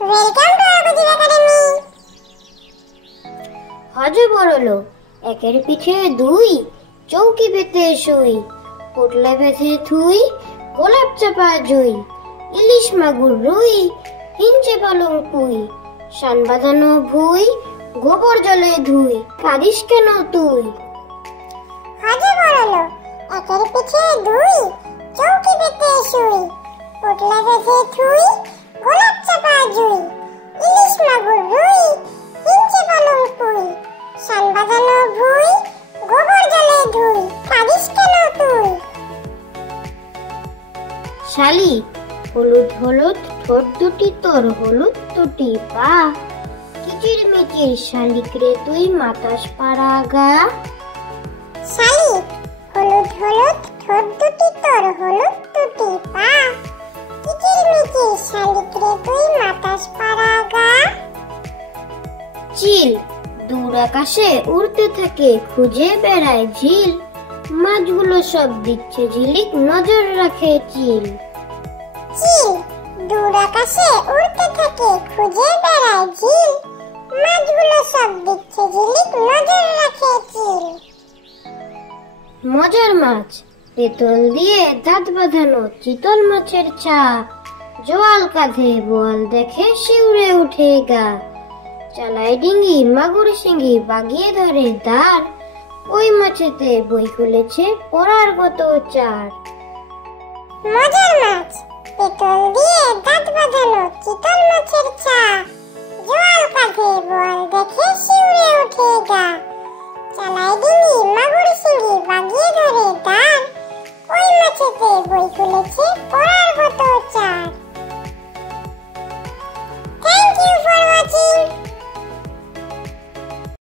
Welcome to আরগোজিব academy. আজও বড়লো একের পিঠে দুই, চৌকি পেতে শুই, পোটলা বেঁধে থুই, গোলাপ চাপা জুই, ইলিশ মাগুর রুই, হিঞ্চে পালং পুই, শান বাঁধানো ভুই, গোবর জলে ধুই, কাঁদিস কেন তুই? আজও বড়লো একের পিঠে দুই, চৌকি পেতে শুই, পোটলা বেঁধে থুই, গোলাপ চাপা জুই, ইলিশ মাগুর রুই, হিঞ্চে পালং পুই, শান বাঁধানো ভুই, গোবর জলে ধুই, কাঁদিস কেন তুই? শালি হলুদ হলুদ ঠোঁট দুটি তোর হলুদ দুটি পা, কিচির মিচির শালিক রে তুই মাতাস পাড়া গা। শালি হলুদ হলুদ ঠোঁট দুটি তোর হলুদ দুটি পা, কিচির মিচির শালিক রে তুই মাতাস পাড়া গা। চিল দূর আকাশে উড়তে থাকে খুঁজে বেড়ায় ঝিল, মাছগুলো সব দিচ্ছে ঝিলিক নজর রাখে চিল। চিল দূর আকাশে উড়তে থাকে খুঁজে বেড়ায় ঝিল, মাছগুলো সব দিচ্ছে ঝিলিক নজর রাখে চিল। মজার মাছ পেতল দিয়ে দাঁত বাঁধানো চিতল মাছের ছাপ, জোয়াল কাঁধে বোয়াল দেখে শিউরে উঠে গা, চালায় ডিঙ্গি মাগুর শিঙ্গি বাগিয়ে ধরে দাঁড়, ওই মাছেতে বই খুলেছে পড়ার কত চার। মজার মাছ পেতল দিয়ে